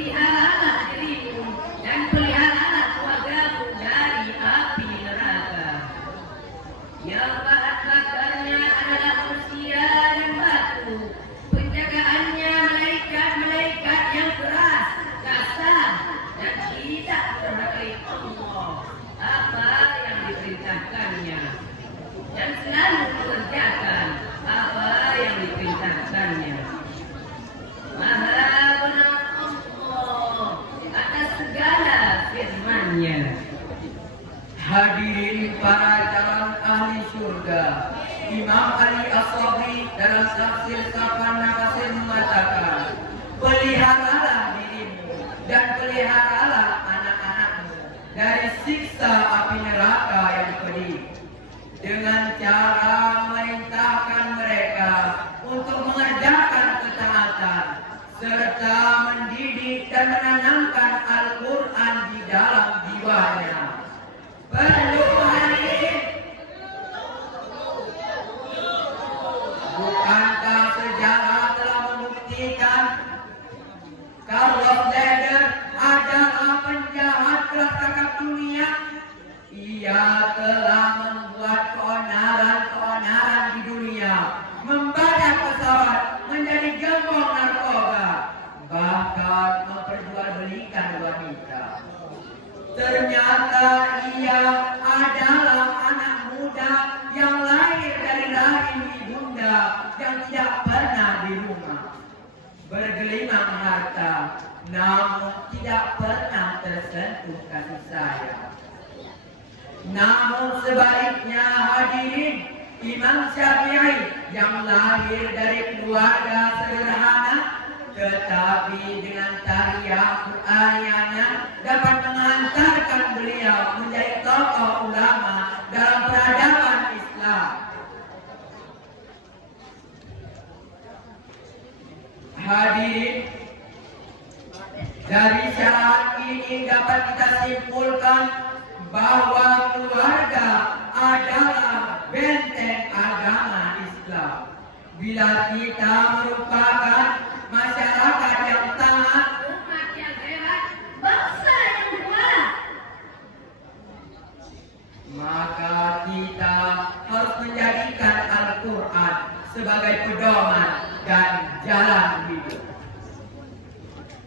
peliharalah dirimu dan peliharalah keluargamu dari api neraka. Yang bahan bakarnya adalah manusia dan batu. Penjagaannya malaikat-malaikat yang keras, kasar, dan tidak menghargai Allah apa yang diperintahkannya, dan selalu mengerjakan apa yang diperintahkannya. Maha benar Allah atas segala firman-Nya. Hadirin para calon ahli surga, Imam Ali As-Sabri dalam tafsir Safan Nakasir mengatakan, peliharalah dirimu dan peliharalah anak-anakmu dari siksa api neraka yang pedih, dengan cara memerintahkan mereka untuk mengerjakan ketaatan serta mendidik dan menanamkan Al-Quran di dalam jiwanya. Perlu hadirin, bukankah sejarah telah membuktikan Carlos Leder adalah penjahat kelas kakap dunia? Ia telah membuat keonaran-keonaran di dunia, membajak pesawat, menjadi gembong narkoba, bahkan memperjualbelikan wanita. Ternyata ia adalah anak muda yang lahir dari rahim ibunda yang tidak pernah di rumah, bergelimang harta, namun tidak pernah tersentuh kasih sayang. Namun sebaliknya hadirin, Imam Syafi'i yang lahir dari keluarga sederhana, tetapi dengan tariah Qur'aniyahnya dapat mengantarkan beliau menjadi tokoh ulama dalam peradaban Islam. Hadirin, dari syarahan ini dapat kita simpulkan bahwa keluarga adalah benteng agama Islam. Bila kita merupakan masyarakat yang taat, Umat yang hebat, bangsa yang kuat, maka kita harus menjadikan Al-Quran sebagai pedoman dan jalan hidup.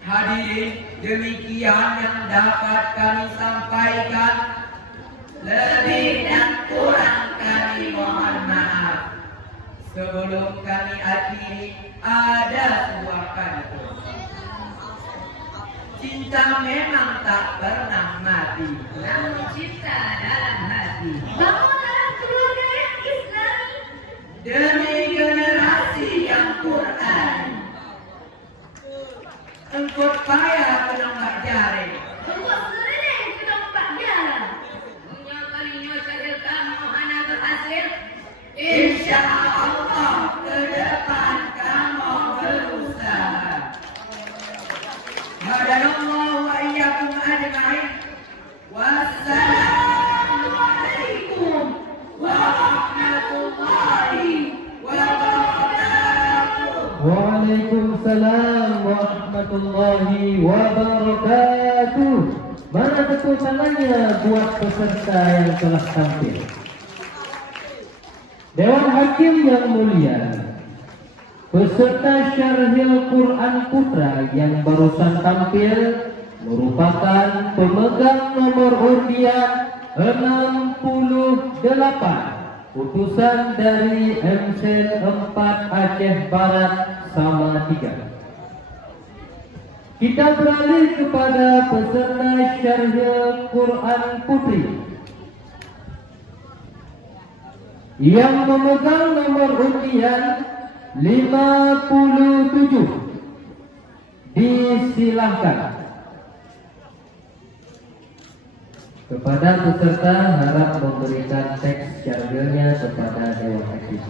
Hadirin, demikian yang dapat kami sampaikan. Lebih dan kurang kami mohon maaf. Sebelum kami akhiri, ada sebuah pantun. Cinta memang tak pernah mati, namun cinta dalam hati. Bangunlah keluarga yang Islami demi generasi yang Quran. Engkau payah penembak jaring, Engkau sering ke tempat jalan. Punya kalinya cahil kamu hana berhasil. insya Allah ke depan kamu berusaha. Hadanallahu wa iyyakum ajma'in. Wassalamualaikum warahmatullahi wabarakatuh. Waalaikumsalam warahmatullahi wabarakatuh. Mana tepuk tangannya buat peserta yang telah tampil. Dewan Hakim yang mulia, peserta Syarhil Quran Putra yang barusan tampil merupakan pemegang nomor undian 68, utusan dari MSen 4 Aceh Barat sama 3. Kita beralih kepada peserta Syarhil Quran Putri yang memegang nomor undian 57. Disilahkan. Kepada peserta harap memberikan teks syarhilnya kepada Dewan Hakim.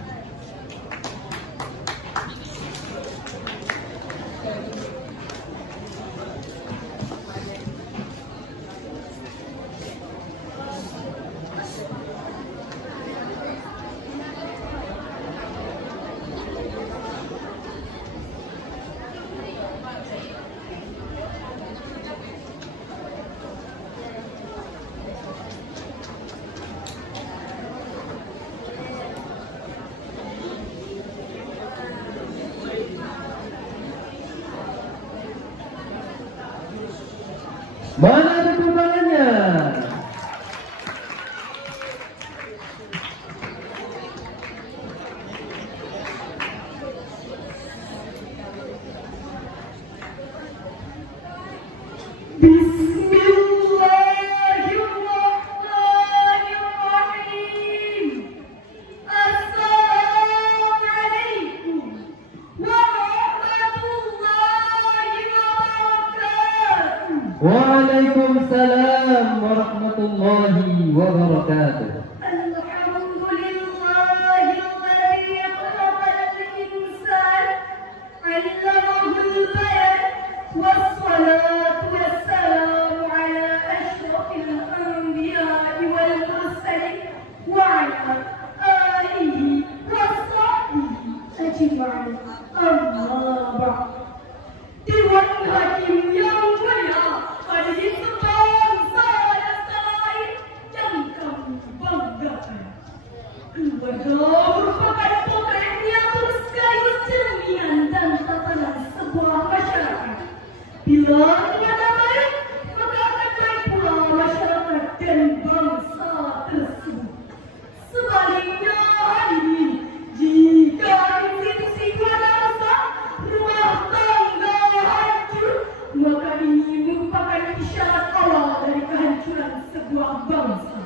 Mana tepuk tangannya? Bismillahirrahmanirrahim. Assalamualaikum warahmatullahi wabarakatuh. Waalaikumsalam warahmatullahi wabarakatuh. Alhamdulillahilladzi khalaqal insana 'allamahul bayan wassalatu wassalamu ala asyrafil anbiya'i wal mursalin wa ala alihi washabbihi ajma'in. Amma ba'd. Dewan Hakim yang mulia, hadirin sebangsa dan tanah air yang kami banggakan. Keluarga merupakan potretnya terus sekaligus cerminan dan tatanan sebuah masyarakat. Bila tiada baik, maka akan baik pula masyarakat dan bangsa tersebut. Sebaliknya hadirin, jika institusi keluarga rusak, rumah tangga hancur, maka ini merupakan isyarat awal dari kehancuran sebuah bangsa.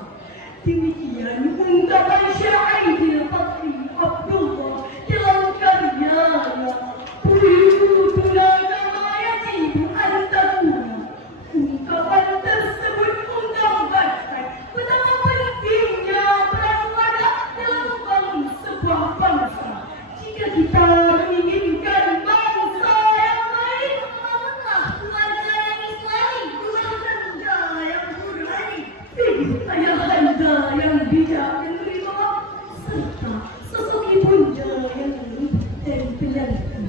Demikian ungkapan Syekh Aidil Fatri Abdullah dalam karyanya Buyutuna kama yajibu an takuna. Ungkapan tersebut menggambarkan betapa pentingnya peran keluarga dalam membangun sebuah bangsa. Jika kita menginginkan bangsa yang baik, bangunlah keluarga yang islami, keluarga yang nurani, ayahanda yang bijak dan berwibawa, serta sosok ibunda yang lembut dan penyayang.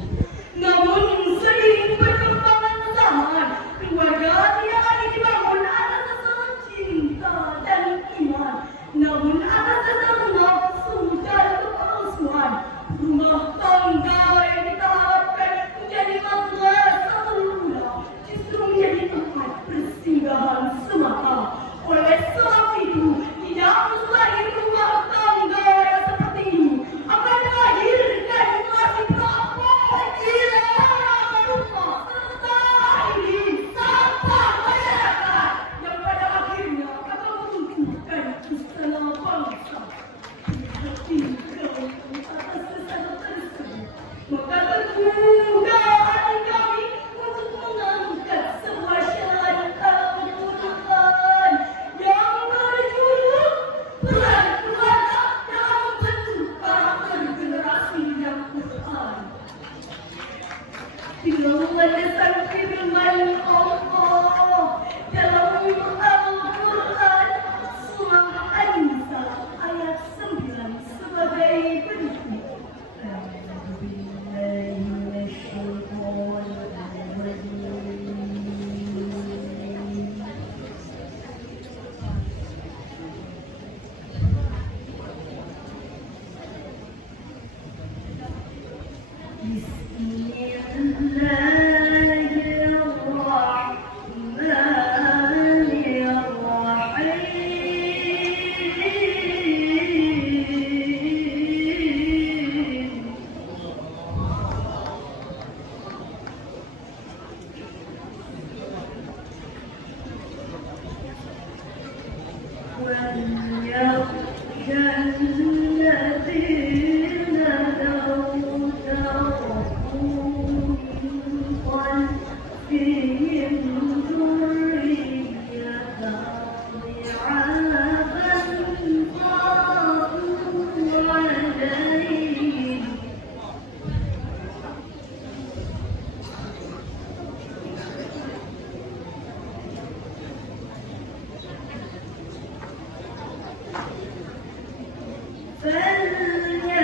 Namun seiring perkembangan zaman, keluarga tidak lagi dibangun atas dasar cinta dan iman, namun atas dasar nafsu dan kepalsuan. Rumah tangga yang kita harapkan menjadi madrasah ula justru menjadi tempat persinggahan semata. Oleh sebab itu, tidak mustahil rumah tangga yang seperti ini akan melahirkan generasi perampok, gila, rumah, serta hadirin, serta masyarakat yang pada akhirnya akan menunjukkan istana bangsa. Perhatikan atas kesalahan tersebut, maka terbuka hati kami untuk mengangkat sebuah syariat Al-Quran yang berjudul Peran Keluarga dalam Membentuk Karakter Generasi yang Quran. Dengan landasan firman Allah dalam Al-Quran surah An-Nisa ayat 9 sebagai berikut. A'udzubillahi minasyaitonir rajim.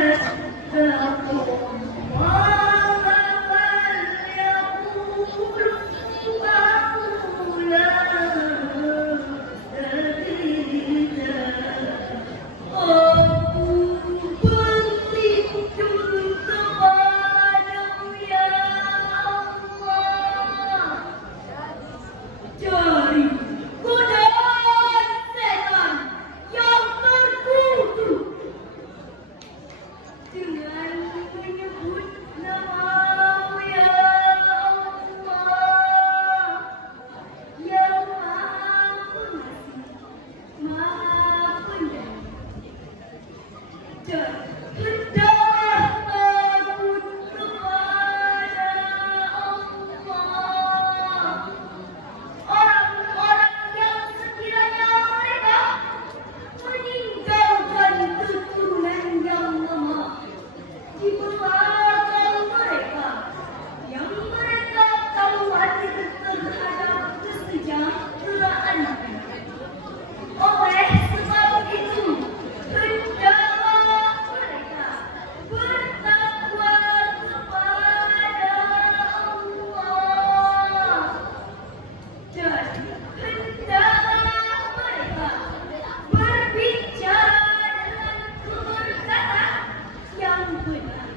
فليتقوا الله وليقولوا قولا dari godaan setan yang terkutuk dengan menyebut nama-Mu ya Allah yang Maha Pengasih, Maha Penyayang. Dan hendaklah takut kepada Allah orang-orang yang sekiranya mereka meninggalkan keturunan yang lemah di belakang mereka, yang mereka khawatir terhadap kesejahteraan mereka. Oleh sebab itu, hendaklah mereka bertakwa kepada Allah dan hendaklah mereka berbicara dengan keberkatan yang benar.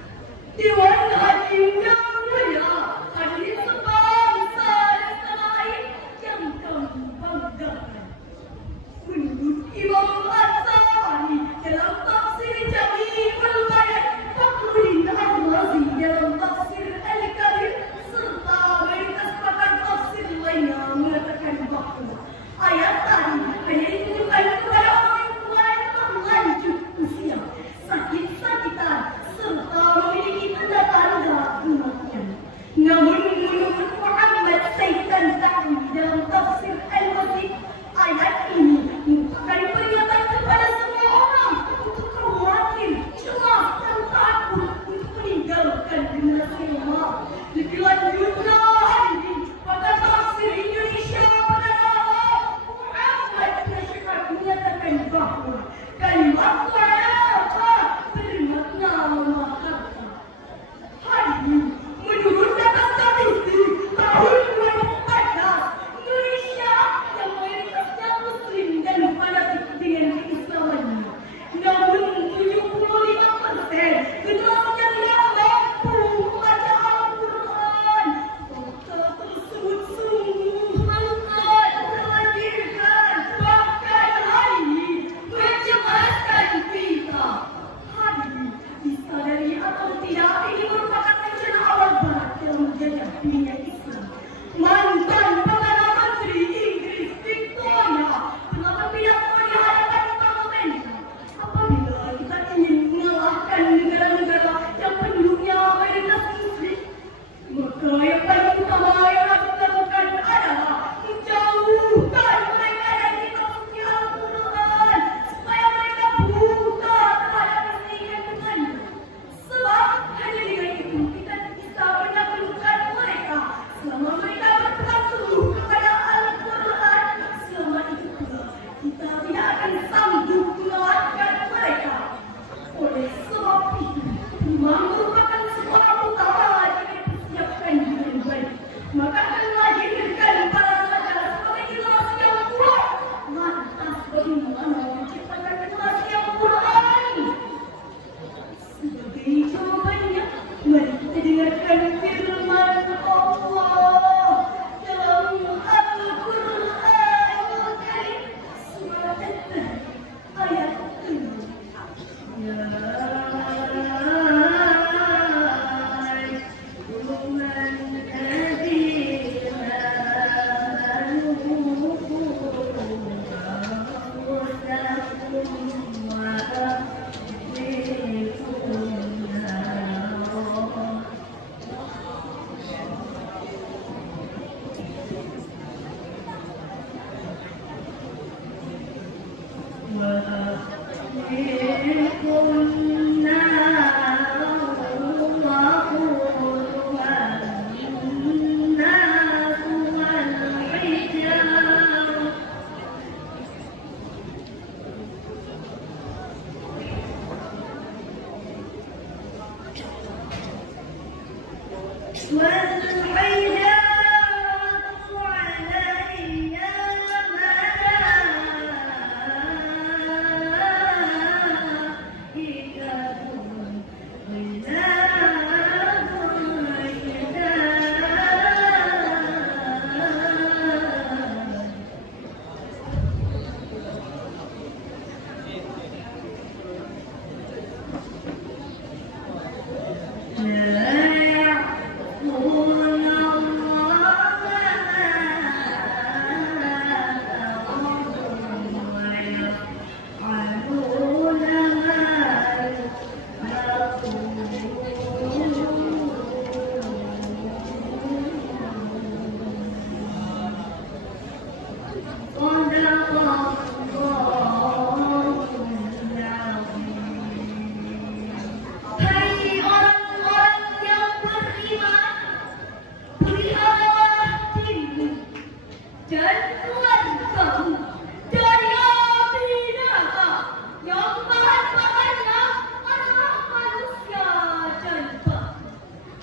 Dewan Hakim yang mulia, hadirin sebangsa dan selain yang kami banggakan. Menurut Imam Al-Tabari dalam tafsir Jami'ul Bayan, Fakhruddin Ar-Razi dalam tafsir Al-Kabir, serta mayoritas pakar tafsir lainnya mengatakan bahwa ayat tadi hanya ditujukan kepada orang yang tua yang lanjut usia, sakit-sakitan, serta memiliki tanda dan Tuhan kamu dari api neraka yang bahan bakarnya adalah manusia dan batu.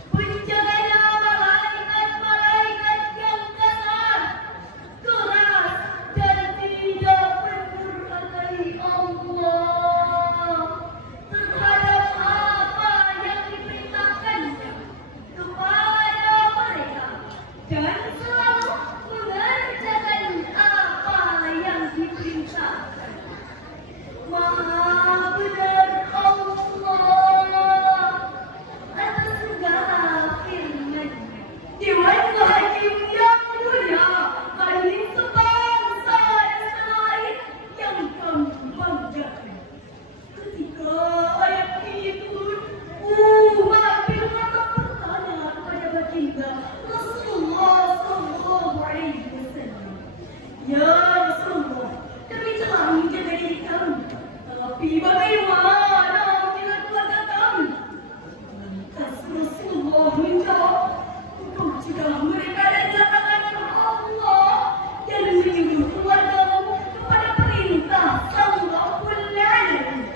Penjaganya malaikat-malaikat yang kasar, keras, dan tidak mendurhakai Allah terhadap apa yang diperintahkannya kepada mereka, dan selalu mengerjakan apa yang diperintahkan. Maha benar Allah atas segala firman-Nya. Dewan Hakim yang mulia, hadir sebangsa dan selain yang kami banggakan. Ketika ayat ini turun, umat berkata bertanya kepada baginda Rasulullah Sallallahu Alaihi Wasallam, "Ya Rasulullah, kami telah menjaga diri kami, tapi bagaimana dengan keluarga kami?" Lantas Rasulullah menjawab, "Engkau cegah mereka dari larangan Allah dan menyuruh keluargamu kepada perintah Sang Rabbul Alamin."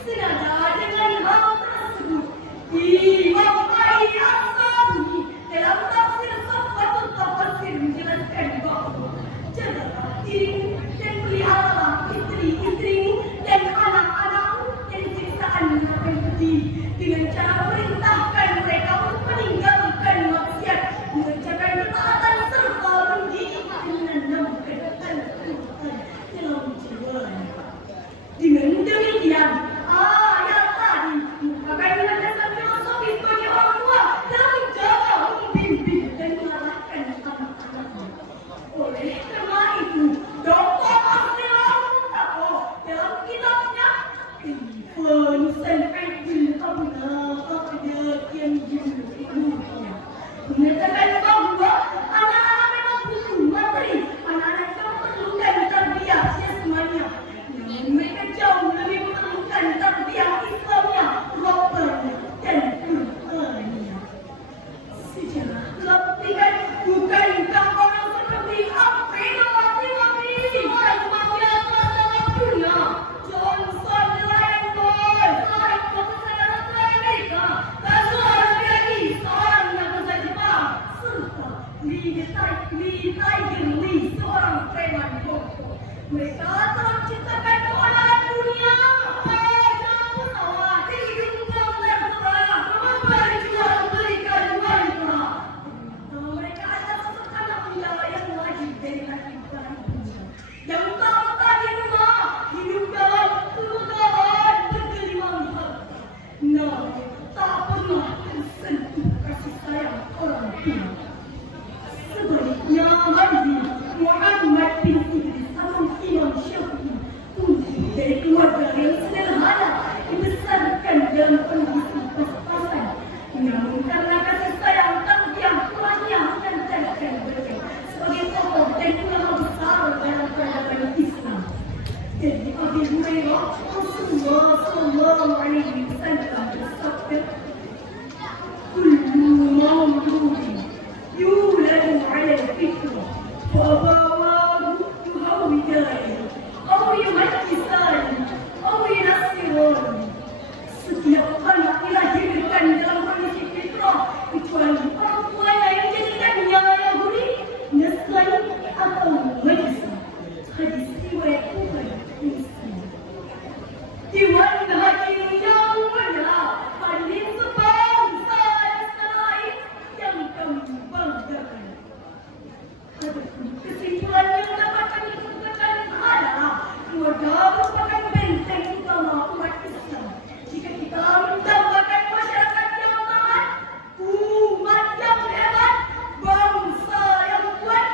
Senada dengan hal tersebut, Imam Al-Asani dalam tafsir Safatul Tafsir menjelaskan bahawa jagalah dirimu dan peliharalah istri-istrimu dan anak-anakmu dari siksaan yang akan pedih dengan cara merintahkan mereka untuk meninggalkan maksiat, mengerjakan ketaatan serta mendidik dan menanamkan Al-Quran dalam jiwanya. Dengan demikian, ayat tadi merupakan landasan filosofis bagi orang tua dalam menjaga, membimbing, dan mengarahkan anak-anaknya. Oleh karena itu, Dr. Abdullah Muntaqo dalam kitabnya Insan Aidil Abna yang judulnya menyatakan bahwa anak-anak memang butuh materi, anak-anak memang perlukan tarbiyah jasmania, namun mereka jauh lebih memerlukan tarbiyah Islamnya, Rabbani, dan Qur'aniyah. Sejarah buktikan bukankah orang seperti Abdullah dan Mafia dalam dunia, Johnson Lion Boy, seorang profesor asal Amerika, Kazuo Shigeaki, seorang yakuza Jepang, serta Lee Tiger Lee, seorang preman Hongkong. Mereka telah menciptakan keonaran dunia, pajak pesawat, hidung terbang, membayar jual belikan wanita. Ternyata mereka adalah sosok anak muda yang lahir dari lahir dunia, yang tak betah di rumah, hidup dalam kemegahan bergelimang harta, namun tak pernah tersentuh kasih sayang orang tua. Sebaliknya lagi, Muhammad bin Idris atau Imam Syafi'i tumbuh dari keluarga yang sederhana, dibesarkan dalam kondisi pas-pasan. Namun karena kasih sayang, tarbiyah, tuannya menjadikan beliau sebagai tokoh dan ulama besar dalam peradaban Islam. Jadi Abi Hurairah, Rasulullah Sallallahu Alaihi Wasallam bersabda, "Kullu mauludin yuladu 'ala al-fitrah, fa abawahu yuhawwidani, aw yumajjisani, aw yunassirani." Setiap anak dilahirkan dalam kondisi fitrah, kecuali orang tuanya yang menjadikannya Yahudi, Nasrani, atau Majusi. Hadis riwayat Bukhari dan Muslim. Dewan Hakim yang mulia, hadir sebangsa dan selain yang kami banggakan. Adapun kesimpulan yang dapat kami kemukakan adalah keluarga merupakan benteng utama umat Islam. Jika kita mendambakan masyarakat yang taat, umat yang hebat, bangsa yang kuat,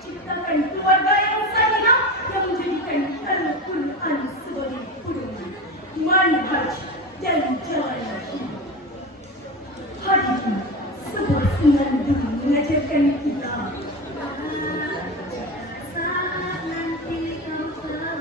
ciptakan keluarga yang salihah yang menjadikan Al-Quran sebagai pedoman, manhaj, dan jalan hidup. Hadirin, sebuah senandung mengajarkan kita Saat nanti kau telah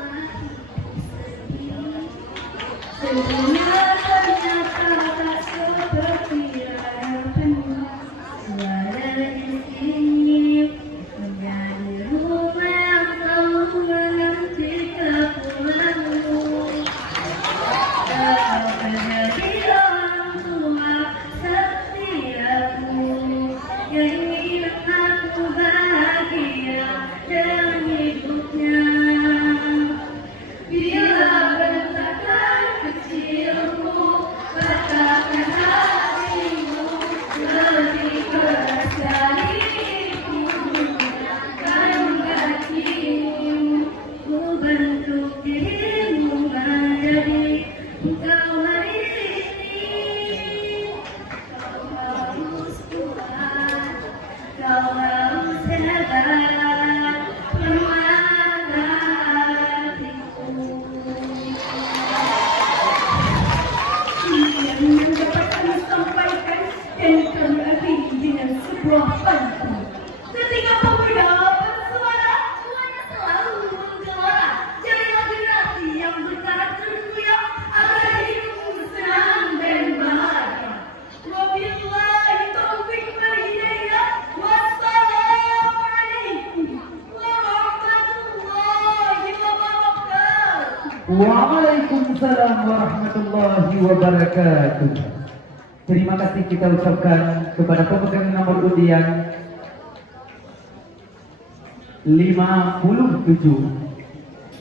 Waalaikumsalam warahmatullahi wabarakatuh. Terima kasih kita ucapkan kepada pemegang nomor undian 57,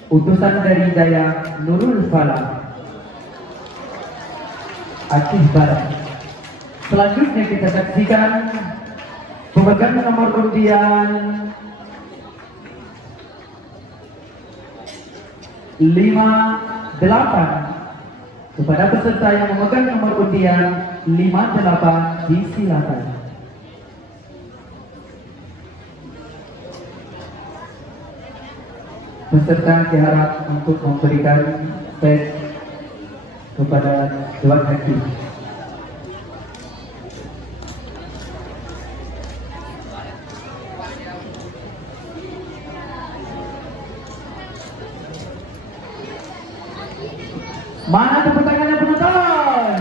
utusan dari Dayak Nurul Falah, Aceh Barat. Selanjutnya kita saksikan pemegang nomor undian 58. Kepada peserta yang memegang nomor undian 58 disilakan. Peserta diharap untuk memberikan pet kepada Tuan Hakim. Mana tepuk tangannya penonton?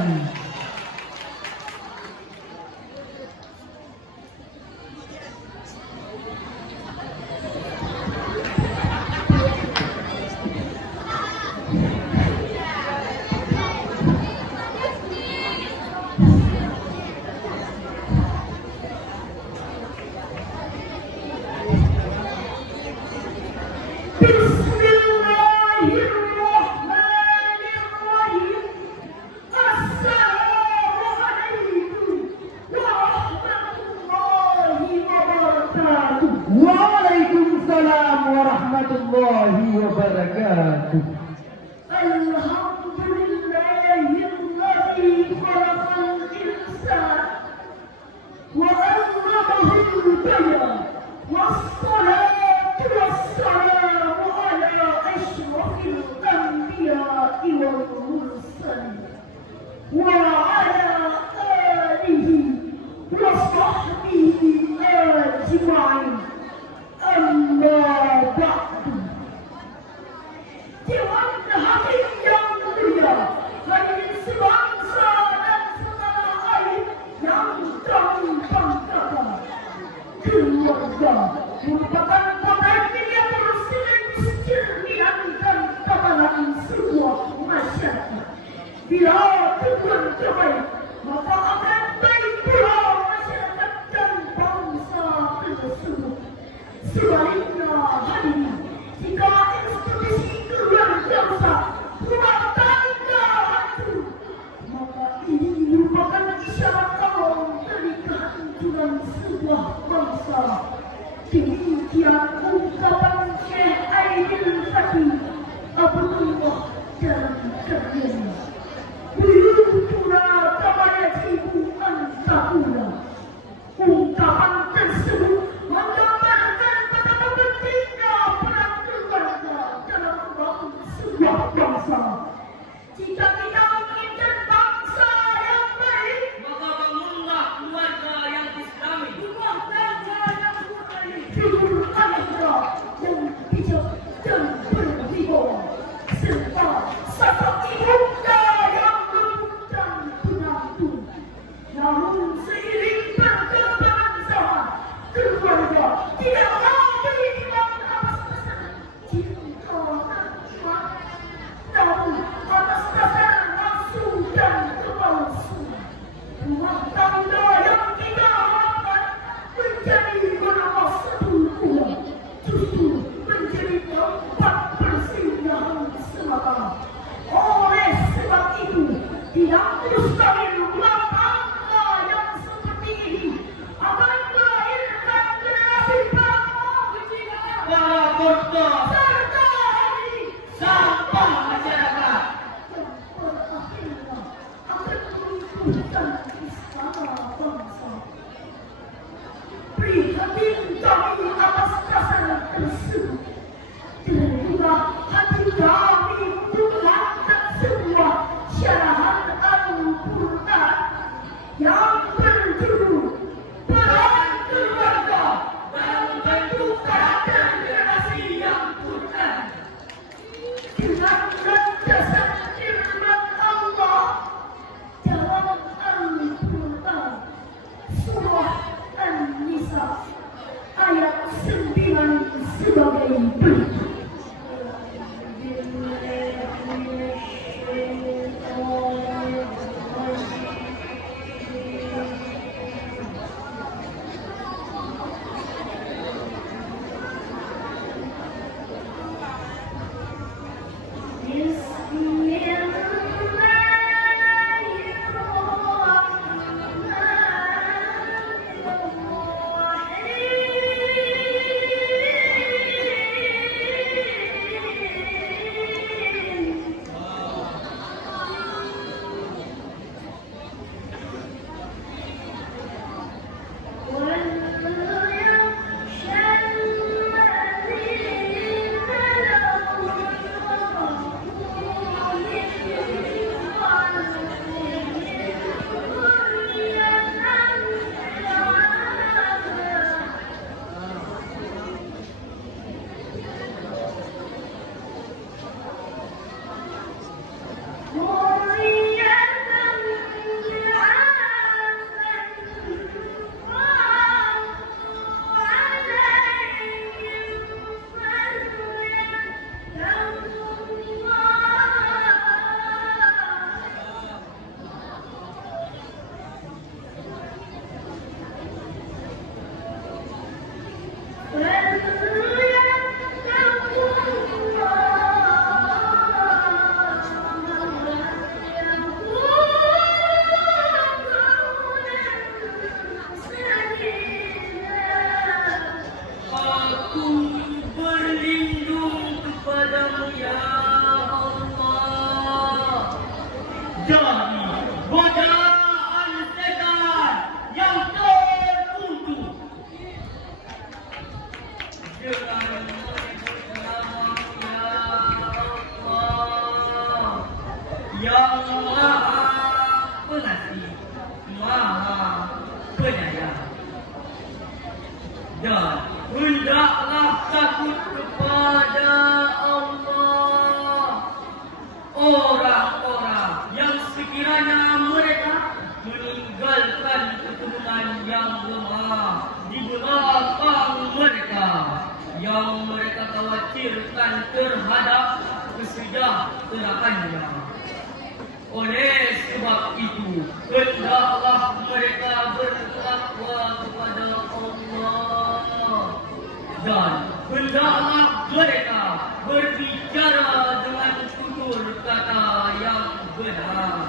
Waalaikumsalam warahmatullahi wabarakatuh. Alhamdulillahilladzi khalaqal insana wa 'allamahu al-bayan. Wassalatu wassalamu ala asyrafil anbiya'i wal mursalin wa ala alihi wa sahbihi ajma'in. Amma ba'du. Dewan Hakim yang mulia, hadirin sebangsa dan setanah air yang kami banggakan. Keluarga merupakan miniatur cerminan dan tatanan sebuah masyarakat. Bila tujuan terbaik, maka akan baik pula masyarakat dan bangsa tersebut. Sebaliknya, hadirin, jika institusi keluarga rumah tangga hancur, maka ini merupakan isyarat awal dari kehancuran sebuah bangsa. Demikian ungkapan Syekh Aidil Fakih Abdullah dalam karyanya. Buyutuna kamayatibu antakuna. Ungkapan tersebut menggambarkan betapa pentingnya peran keluarga dalam membangun sebuah bangsa. Jika kita menginginkan bangsa yang baik, Maka bangunlah keluarga yang Islami. rumah tangga yang baik, figur anak yang bijak dan berwibawa, serta sosok ibunda yang lembut dan penantun. Namun seiring perkembangan zaman, keluarga tidak lagi dibangun atas dasar cinta dan iman, namun atas dasar nafsu dan kepalsuan. Rumah tangga yang kita harapkan menjadi menambah satu pula, justru menjadi tempat persinggahan semata. Oleh sebab itu, tidak mustahil rumah tangga yang seperti ini akan melahirkan generasi pemujingan Para korban serta ini sampah masyarakat. yang berakhirnya akan meruntuhkan istana bangsa. Prihatin kami atas dasar tersebut. Terima hati kami untuk mengangkat sebuah syarahan Al-Quran yang berjudul Peran Keluarga dalam Bentuk Karakter Generasi yang Quran. Dengan landasan firman Allah dalam Al-Quran, surah An-Nisa ayat 9 sebagai berikut. hendaklah takut kepada Allah. Orang-orang yang sekiranya mereka meninggalkan keturunan yang lemah di belakang mereka, yang mereka khawatirkan terhadap kesejahteraannya. Oleh sebab itu, hendaklah mereka bertakwa kepada Allah, dan hendaklah mereka berbicara dengan tutur kata yang benar.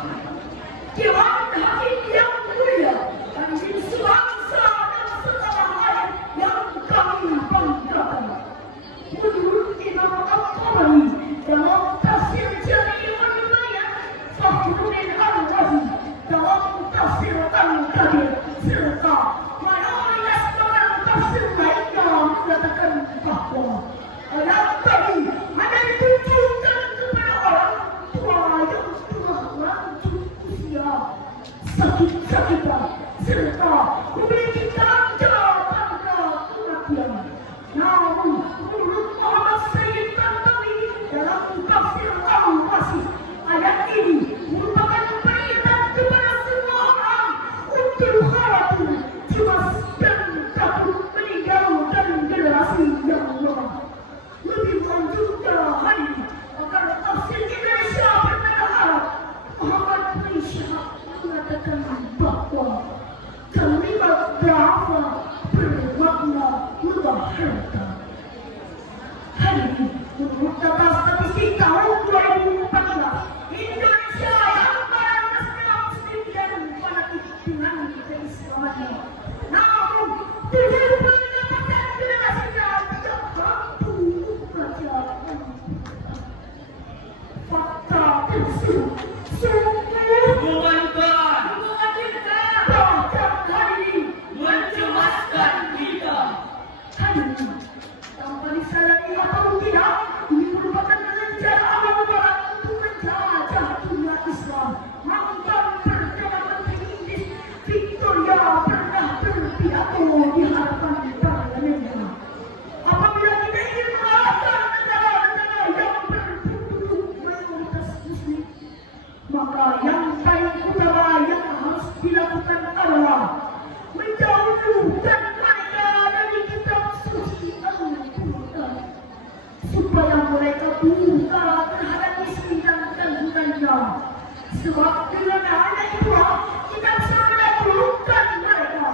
Dewan Hakim yang mulia, kami sebangsa dan setanah air yang kami banggakan. Menurut Imam Al-Tabari dalam tafsir Jami'ul Bayan, Fakhruddin Al-Razi dalam tafsir Al-Kabir, serta mayoritas dalam tafsir lainnya mengatakan bahwa ayat tadi hanya ditujukan kepada orang tua yang telah lanjut usia, sakit-sakitan, serta memiliki tanda-tanda kematian. Namun, menurut Muhammad Sayyid Tantawi dalam tafsir Al-Wasif, ayat ini merupakan peringatan kepada semua orang untuk khawatir, cemas dan takut meninggalkan generasi yang lemah. Lebih lanjutnya hari ini, agar tafsir Indonesia bernada Arab, Muhammad bin Syihab mengatakan bahwa kalimat da'afa bermakna lemah harta. Hari ini, menurut data statistik tahun 2014, Indonesia yang mayoritasnya Muslim dan fanatik dengan keislamannya. Namun, 75% generasinya tidak mampu membaca Al-Quran. Fakta tersebut sungguh Mengangkat, Mengejutkan. bahkan hari ini mencemaskan kita. hari ini, tanpa disadari atau tidak, ini merupakan rencana Allah Barat untuk menjajah dunia Islam. Mantan Perdana Menteri Inggris Victoria pernah berpidato di hadapan parlemennya. Apabila kita ingin mengalahkan negara-negara yang berpenduduk mayoritas Muslim, maka yang paling utama yang harus dilakukan adalah menjauhkan mereka dari kitab suci Al-Quran, supaya mereka buka terhadap isi dan kandungannya. Sebab dengan hanya itulah kita bisa menaklukkan mereka.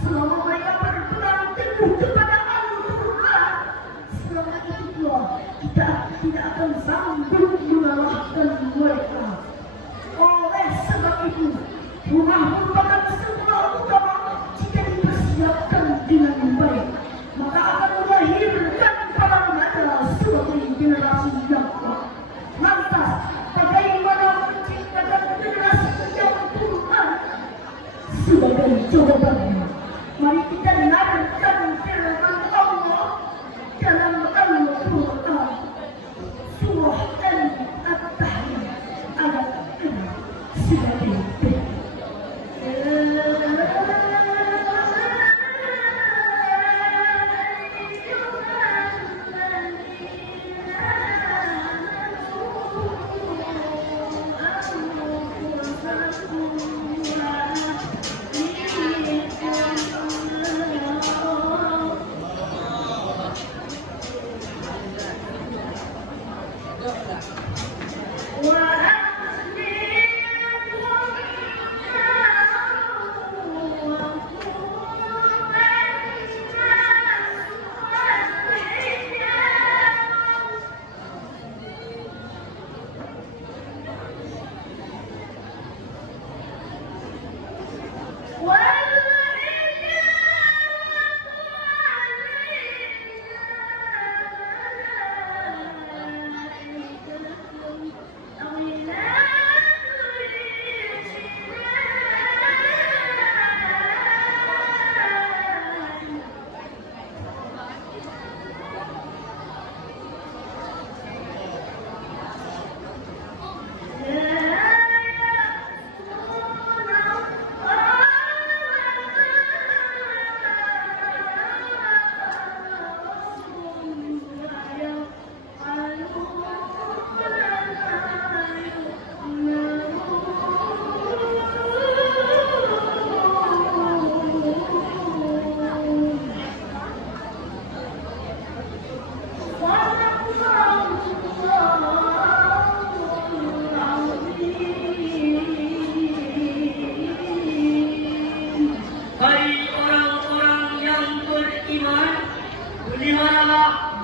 Selama mereka berpegang teguh kepada Al-Quran, selama itu pula kita tidak akan sanggup mengalahkan mereka. Oleh sebab itu, rumah merupakan sebuah utama. Jika dipersiapkan dengan baik, maka akan melahirkan para remaja sebagai generasi yang kuat. Lantas, bagaimana menciptakan generasi yang Quran? Sebagai jawabannya, mari kita dengarkan firman Allah dalam Al-Quran, surah Al-Tahrim ayat 6 sebagai berikut.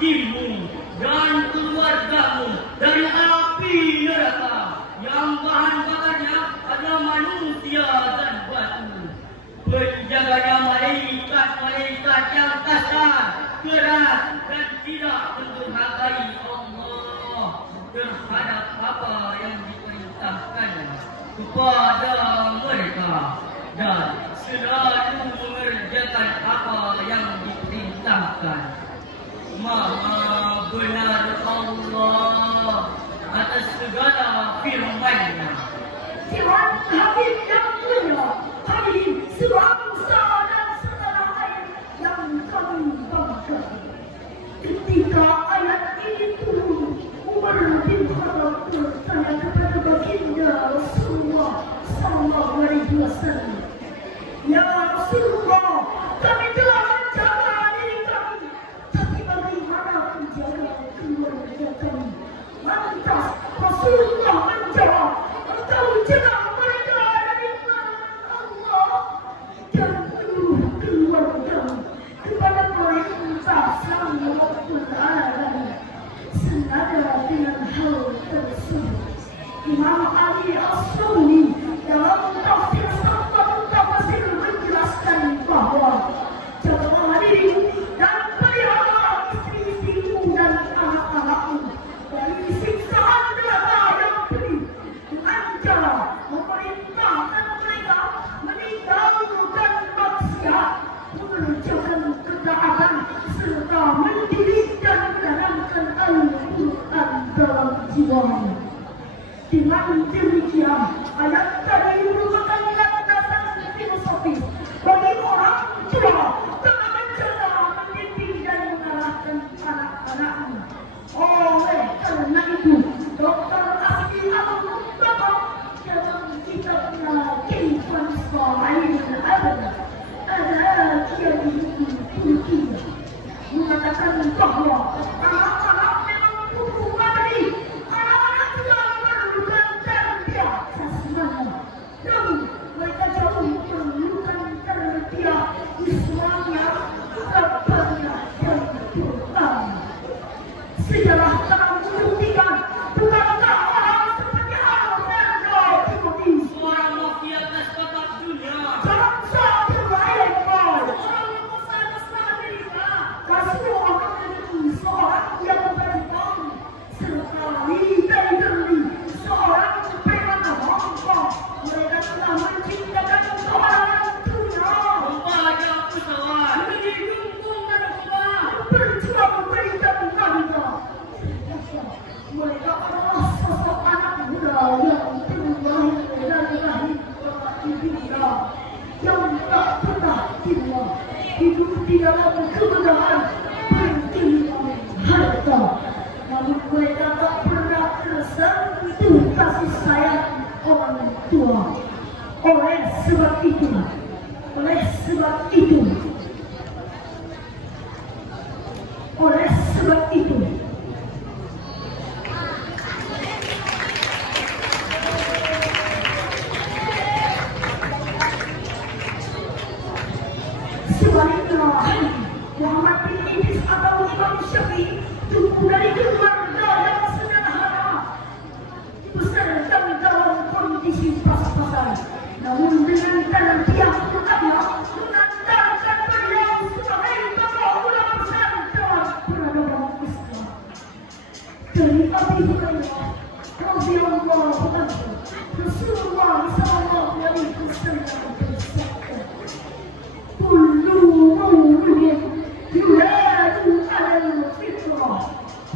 dirimu dan keluargamu dari api neraka yang bahan bakarnya adalah manusia dan batu. Penjaganya malaikat-malaikat yang kasar, keras dan tidak mendurhakai Allah terhadap apa yang diperintahkannya kepada mereka dan selalu mengerjakan apa yang diperintahkan. Maha benar Allah atas segala firman-Nya. Tuhan Habib yang mulia, kami sebangsa dan setanah air yang kami banggakan. Ketika ayat ini turun, Umar bin Khattab bertanya kepada baginda Rasulullah sallallahu alaihi wasallam, "Ya Rasulullah, kami telah menjaga diri kami, tapi bagaimana menjaga keluarga kami?" Lantas Rasulullah menjawab, "Engkau jaga mereka dari larangan Allah dan menyuruh keluargamu kepada perintah Sang Rabbul Alamin." Senada dengan hal tersebut, Imam Ali As-Sunni dalam tafsir Safatul Tafsir menjelaskan bahwa jagalah dirimu dan pelihara istri-istrimu dan anak-anakmu dari siksaan neraka yang pedih dengan cara memerintahkan mereka meninggalkan maksiat, mengerjakan ketaatan serta mendidik dan menanamkan Al-Quran dalam jiwanya. Dengan demikian, ayat tadi merupakan landasan filosofis bagi orang tua dalam menjaga, mendidik dan mengarahkan anak-anaknya. Oleh karena itu, Dr. Asfi Al-Mustafa dalam kitabnya Kaifan Salihin Abada ada kiai Turki mengatakan bahwa anak-anak memang butuh mati. Anak-anak juga memerlukan tarbiyah jasmani, namun mereka jauh memerlukan tarbiyah Islamiyah, tarbiyah yang pertama. Sejarah telah membuktikan bukankah orang seperti Al-Merda Timothy Seorang mafia atas kotak dunia. bangsa terbaik kau. Orang besar-besar Amerika kasih orang menjadi seorang yang beriman sekali dari seorang preman Hong Kong. Mereka telah menciptakan seorang dunia Membaca pesawat. mendukung narkoba, berjuang memberikan wanita. Mereka adalah sosok anak muda yang terlahir dari rahim bapak ibunya yang tak pernah tua, hidup di dalam kemegahan, berhenti harta. Namun mereka tak pernah tersentuh kasih sayang orang tua. Oleh sebab itu, oleh sebab itu, sebaliknya, Muhammad bin Idris atau Imam Syafi'i tumbuh dari keluarga yang sederhana, dibesarkan dalam kondisi pas-pasan, namun dengan tarbiyah Qur'aniyah mengantarkan beliau sebagai tokoh ulama besar dalam peradaban Islam. Dari Abi Hurairah radhiyallahu anhu, Rasulullah sallallahu alaihi wasallam bersabda, "Kullu mauludin yuladu 'alal fitrah,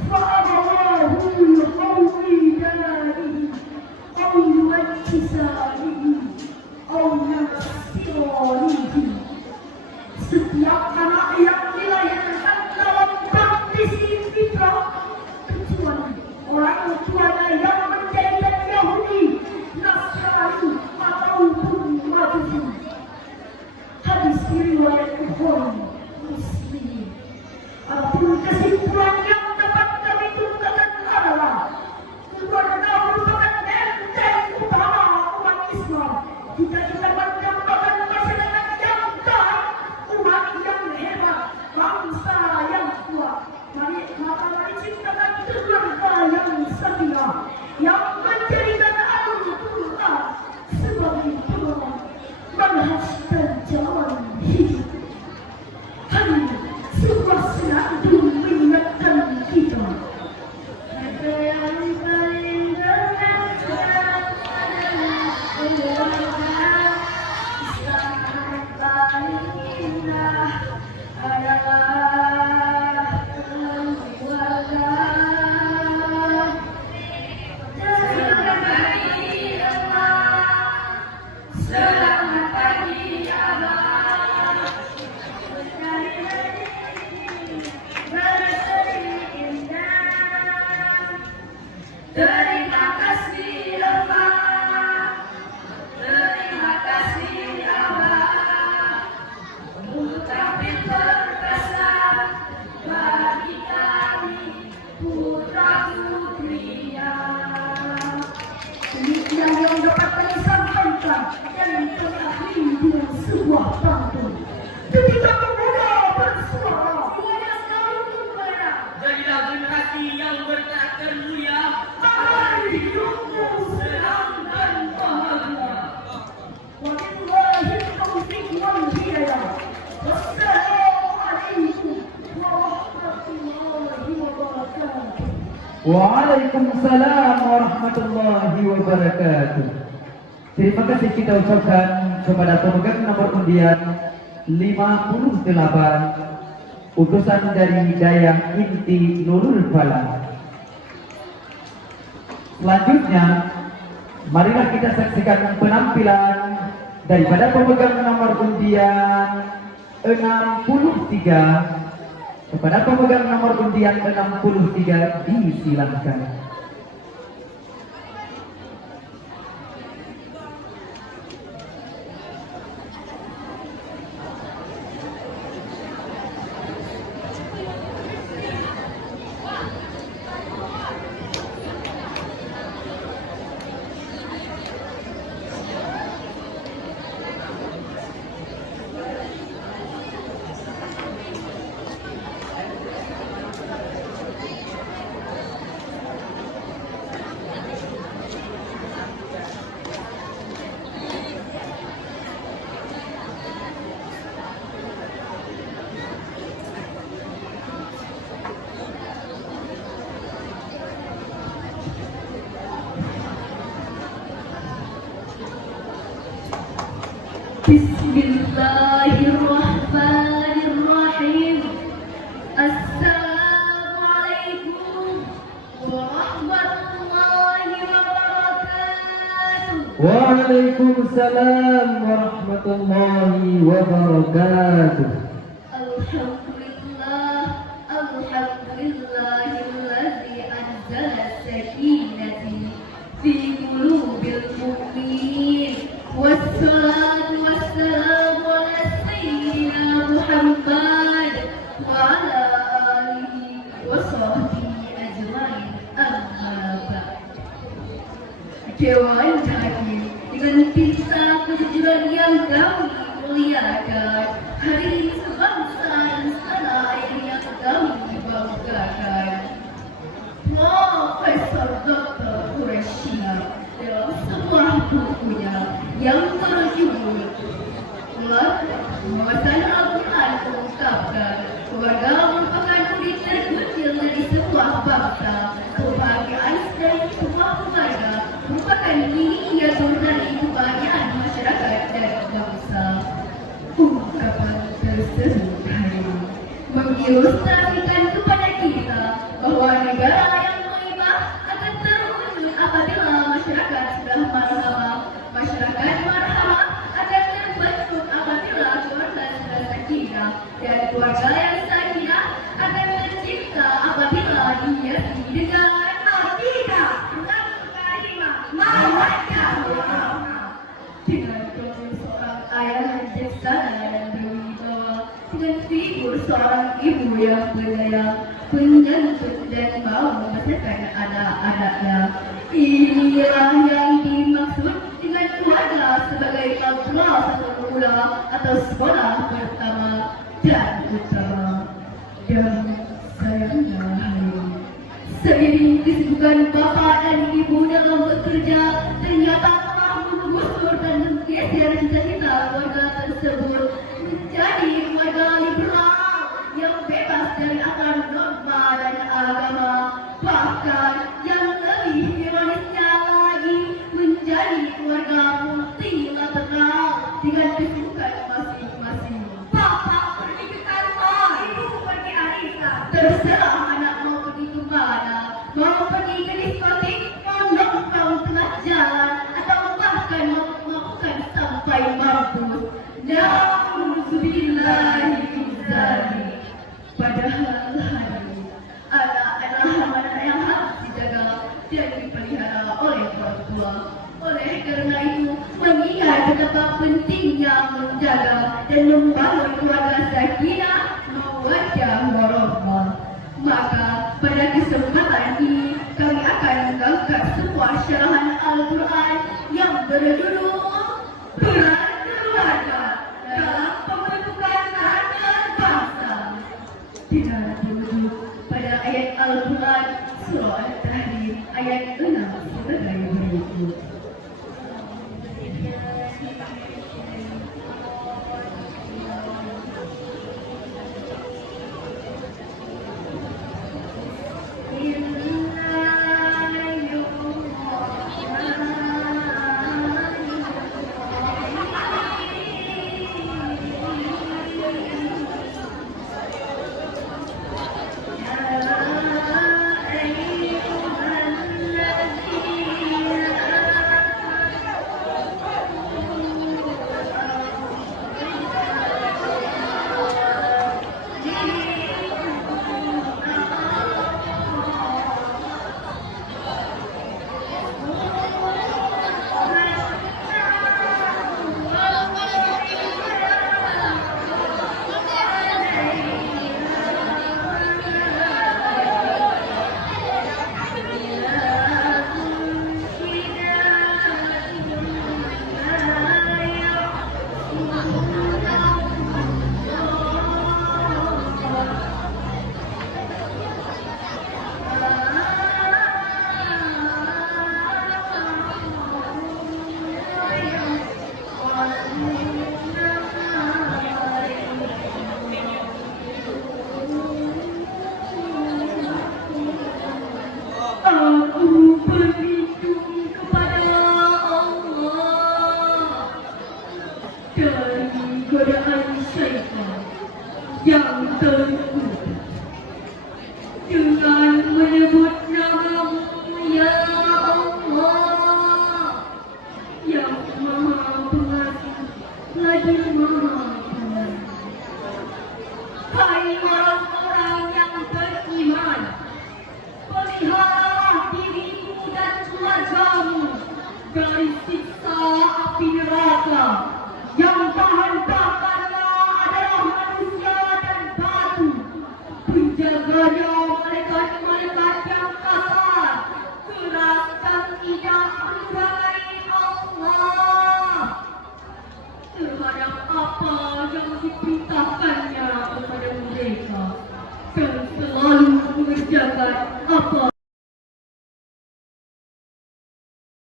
fa abawahu yuhawwidanihi aw yuwajjisanihi aw yunassiranihi." Setiap anak yang dilahirkan dalam kondisi fitrah, kecuali orang tuanya yang menjadikan Yahudi, Nasrani ataupun Majusi, Terima kasih Abah, terima kasih Abah, ucapin perkasa bagi kami putra putrinya. Demikian yang dapat kami sampaikan dan terakhir dengan sebuah pantun. Ketika pemuda bersuara, Semuanya selalu membara. Jadilah generasi yang berkarakter mulia. mari hidupmu Senang dan bahagia. Wabillahi taufiq wal hidayah. Wassalamualaikum warahmatullahi wabarakatuh. Waalaikumsalam warahmatullahi wabarakatuh. Terima kasih kita ucapkan kepada pemegang nomor undian 58 utusan dari Dayang Inti Nurul Falah. Selanjutnya, marilah kita saksikan penampilan daripada pemegang nomor undian 63. Kepada pemegang nomor undian 63 disilakan. Bismillahirrahmanirrahim. Assalamualaikum warahmatullahi wabarakatuh. Waalaikumsalam warahmatullahi wabarakatuh. Alhamdulillah, alhamdulillahillazi anzala sakinati fi qulubil mu'minin. Wassalatu wassalamu ala sayyidina Muhammad wa ala alihi wa sahbihi ajmain. Amma ba'd. Dewan hadir dengan cinta kejujuran yang kami muliakan, hari ini sebangsa dan setanah air yang kami banggakan. Profesor Dr. Quraisyah dalam sebuah bukunya yang berjudul Wawasan Al-Quran mengungkapkan keluarga merupakan unit terkecil dari sebuah bangsa. Kebahagiaan dari sebuah keluarga merupakan miniatur dari kebahagiaan masyarakat dan bangsa. Ungkapan tersebut hari ini mengilustrasikan kepada kita bahwa negara yang mengimbang akan terwujud apabila masyarakat sudah marhamah. Masyarakat marhamah akan terbentuk apabila keluarga sudah sakinah, dan keluarga yang sakinah akan tercipta apabila dihiasi dengan aqidah, kalimah, mawaddah, warahmah. Dengan profil seorang ayah yang bijaksana dan berwibawa, dengan figur seorang ibu yang penyayang, penyantun dan mau membesarkan anak-anaknya. Inilah yang dimaksud dengan keluarga sebagai madrasah mula atau sekolah pertama dan utama. Dan sayangnya hari ini, seiring kesibukan bapak dan ibu dalam bekerja, ternyata telah menggusur dan menggeser cita-cita keluarga tersebut menjadi keluarga liberal yang bebas dari akar norma dan agama, bahkan yang lebih ironisnya lagi menjadi keluarga multilateral dengan kesibukan masing-masing. Bapak pergi ke kantor, ibu pergi arisan. Terserah anak mau pergi ke mana, mau pergi ke diskotik, mau nongkrong tengah jalan, atau bahkan mau makan sampai mampus. Na'udzubillahi min dzalik. Padahal hari ini anak-anak yang harus dijaga betapa pentingnya menjaga dan membangun keluarga sakinah, mawaddah warahmah. Maka pada kesempatan ini kami akan mengangkat sebuah syarahan Al-Quran yang berjudul Peran Keluarga dalam Pembentukan Kehadiran Bangsa, dengan dirujuk pada ayat Al-Quran Surah Al-Tahrim ayat 6 sebagai berikut. Aku berlindung kepada Allah dari godaan syaitan yang terkutuk dengan menyebut nama-Mu ya Allah yang Maha Pengasih lagi Maha Penyayang. Hai orang-orang yang beriman, peliharalah dirimu dan keluargamu dari siksa api neraka